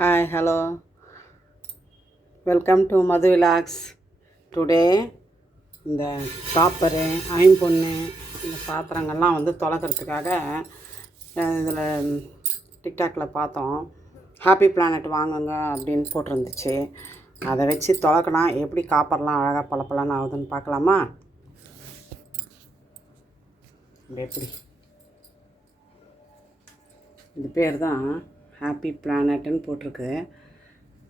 Hi, hello. Welcome to Madhu Vlogs. Today இந்த copper ஐம்பொன்று இந்த பாத்திரங்கள்லாம் வந்து தொலைக்கிறதுக்காக இதில் டிக்டாக்ல பார்த்தோம். ஹாப்பி பிளானட் வாங்குங்க அப்படின்னு போட்டிருந்துச்சு. அதை வச்சு தொலைக்கணும். எப்படி காப்பர்லாம் அழகாக பளபளன்னு ஆகுதுன்னு பார்க்கலாமா? எப்படி இது பேர் தான் ஹாப்பி பிளானட்டுன்னு போட்டிருக்கு.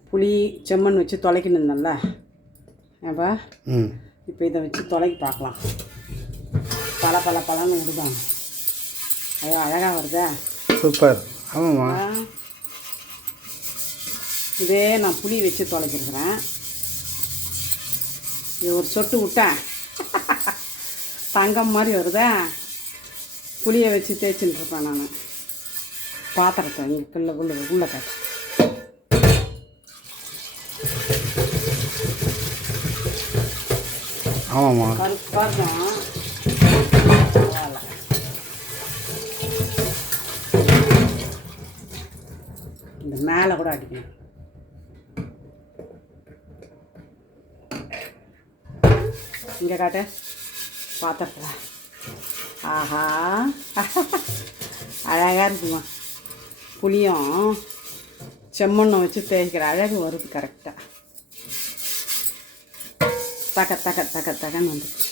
புளி செம்மண் வச்சு தொலைக்கணும் இருந்தேன்ல ஏப்பா, இப்போ இதை வச்சு தொலைக்கி பார்க்கலாம். பலன்னு விடுதான். ஐயோ அழகாக வருதா? சூப்பர். ஆமாம்மா, இதே நான் புளி வச்சு தொலைக்கிருக்கிறேன். இது ஒரு சொட்டு விட்டேன் தங்கம் மாதிரி வருதா? புளியை வச்சு தேய்ச்சின்னு இருப்பேன் நான். பாத்திரத்தை இங்கே உள்ள காட்டு. ஆமாம்மா, கருப்பாக தான் பரவாயில்ல. இந்த மேலே கூட அடிக்கணும். இங்கே காட்டு பாத்திரத்தில். ஆஹா அழகாக இருக்குமா? புளியும் செம்மண்ணும் வச்சு தேய்க்கிற அழகு வருது கரெக்டாக. தகன்னு வந்துச்சு.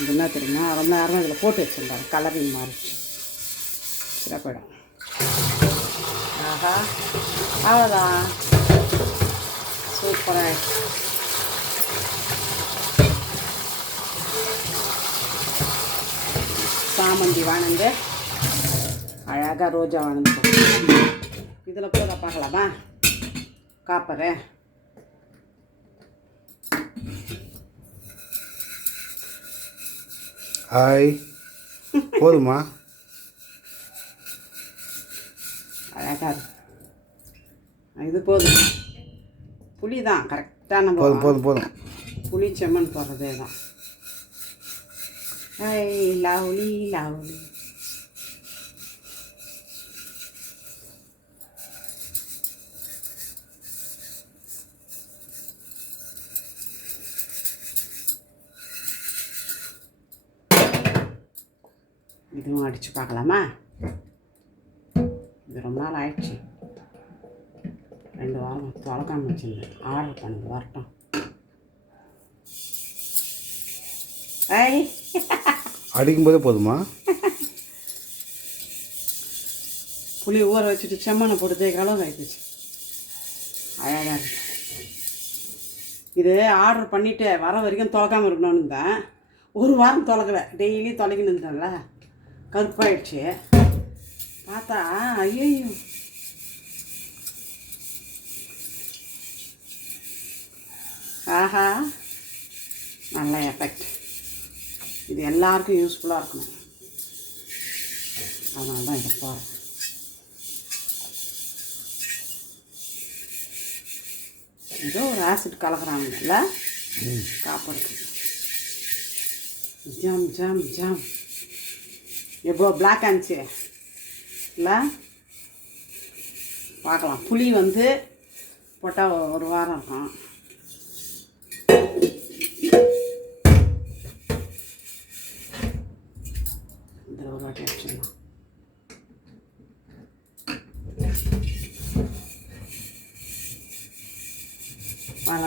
இது என்ன தெரியுமா, ரொம்ப நேரம் இதில் போட்டு வச்சுருந்தாரு. கலரிங் மாறிச்சு. சிறப்பிடும். ஆஹா அவ்வளோதான், சூப்பராக. சாமந்தி வானந்து அழகாக ரோஜா வானந்து. இதில் போட பார்க்கலாமா காப்பரு? ஹாய். போதுமா? அழகாக இது போதும். புளி தான் கரெக்டாக. நம்ம போதும் போதும் போதும். புளி செம்மண் போடுறதே தான். ஐ லவ்லி லவ்லி. இதுவும் அடித்து பார்க்கலாமா? இது ரொம்ப நாள் ஆயிடுச்சு. 2 வாரம் தொலைக்காமல் வச்சுருந்தேன். ஆர்டர் பண்ணுங்க வரட்டும். ஐ அடிக்கும்போதே போதுமா? புளி ஊற வச்சுட்டு செம்மண்ணை போட்டு தேய்க்கிற அளவுக்கு ஆகிடுச்சு. அழகாக இருக்கு. இது ஆர்டர் பண்ணிவிட்டு வர வரைக்கும் தொலைக்காமல் இருக்கணும்னு இருந்தேன். 1 வாரம் தொலைக்கலை. டெய்லி தொலைக்கணும் இருந்தேன்ல, கருப்பாயிடுச்சு. பார்த்தா ஐயோ ஆஹா நல்ல எஃபெக்ட். இது எல்லாருக்கும் யூஸ்ஃபுல்லாக இருக்கணும். அதனால தான் இதை போகிறேன். ஏதோ ஒரு ஆசிட் கலக்குறாங்கல்ல காப்படுறது. Jam jam jam. எவ்வளோ பிளாக் ஆனிச்சு இல்லை? பார்க்கலாம். புளி வந்து போட்டால் 1 வாரம் இருக்கும். இதில் ஒரு வாட்டி அடிச்சிடலாம்.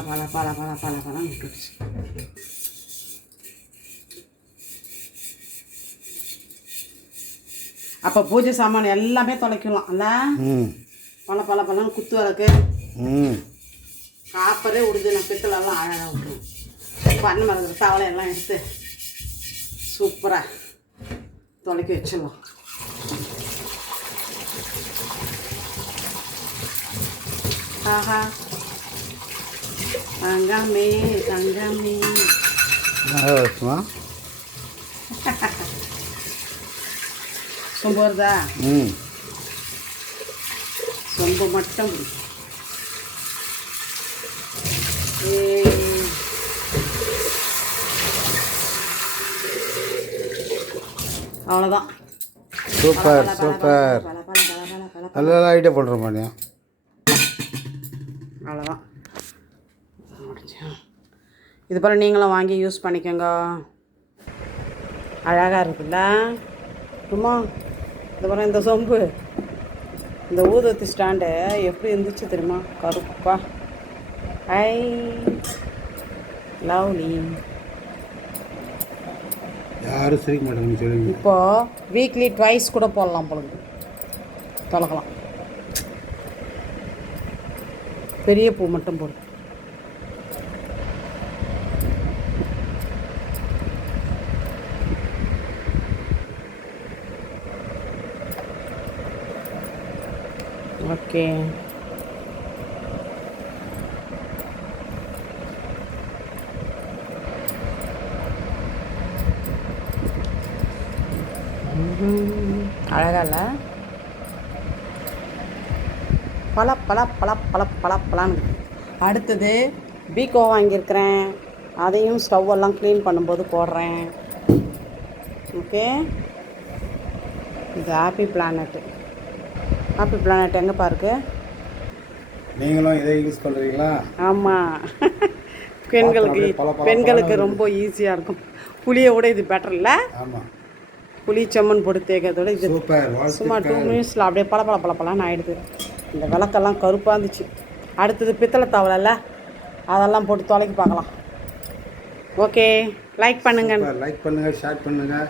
பல விட்டுடுச்சு. அப்போ பூஜை சாமான் எல்லாமே தொலைக்கலாம் அல்ல? பலன்னு குத்து விளக்கு காப்பரே உடுது. நான் பித்தளெல்லாம் அழகாக விட்டுரும். பண்ண மரத்தில் தவளை எல்லாம் எடுத்து சூப்பராக தொலைக்கி வச்சிடலாம். ஆஹா தங்கமே தங்கமே. சொம்பு வருதா? சொம்பு மட்டும் பிடிக்கும். அவ்வளோதான். Super super. நல்ல நல்ல ஐடியா பண்ணுறோம் பண்ணியா. அவ்வளோதான் முடிஞ்சு. இது போல் நீங்களும் வாங்கி யூஸ் பண்ணிக்கோங்க. அழகாக இருக்குல்ல சும்மா. இது போல் இந்த சொம்பு, இந்த ஊதுவத்தி ஸ்டாண்டு எப்படி இருந்துச்சு தெரியுமா? கருப்பா. ஐ லவ்லி. யாரும் சிரிக்க மாட்டாங்க சொல்லுங்க. இப்போது வீக்லி ட்வைஸ் கூட போடலாம் பொழுது தொலைக்கலாம். பெரிய பூ மட்டும் போடு. ஓகே. அழகா இல்லை? பல பல பல பல பல பலான்னு. அடுத்தது பீக்கோ வாங்கியிருக்கிறேன். அதையும் ஸ்டவ்வெல்லாம் க்ளீன் பண்ணும்போது போடுறேன். ஓகே. இது ஹாப்பி பிளானட்டு. ஹாப்பி பிளானட் எங்கே பாருக்கு? நீங்களும் இதை யூஸ் பண்ணுறீங்களா? ஆமாம். பெண்களுக்கு ரொம்ப ஈஸியாக இருக்கும். புளியை விட இது பெட்டர் இல்லை? ஆமாம். புளி செம்மண் போட்டு தேய்க்கிறதோட இது சூப்பர். சும்மா 2 மினிட்ஸில் அப்படியே பல பல பல பலான்னு ஆகிடுது. இந்த விளக்கெல்லாம் கருப்பாக இருந்துச்சு. அடுத்தது பித்தளை தவளைல அதெல்லாம் போட்டு தொலைக்கி பார்க்கலாம். ஓகே. லைக் பண்ணுங்கள், ஷேர் பண்ணுங்கள்.